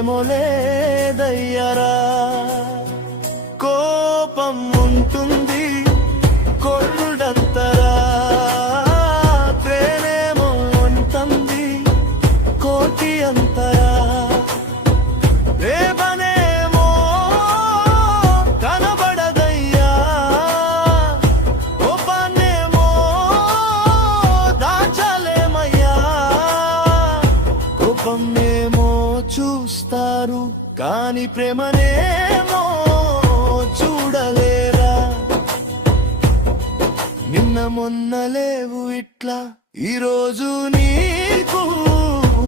ప్రేమేమో లేదయ్యరా. కోపం ఉంటుంది కొడుడంతరా, ప్రేమేమో ఉంటుంది కోటి అంతరా. ప్రేమనేమో కనబడదయ్యా, కోపాన్నేమో దాచలేమయ్యా. కోపమేమో చూస్తారు కాని ప్రేమనేమో చూడలేరా. నిన్న మొన్న లేవు ఇట్లా ఈరోజు నీ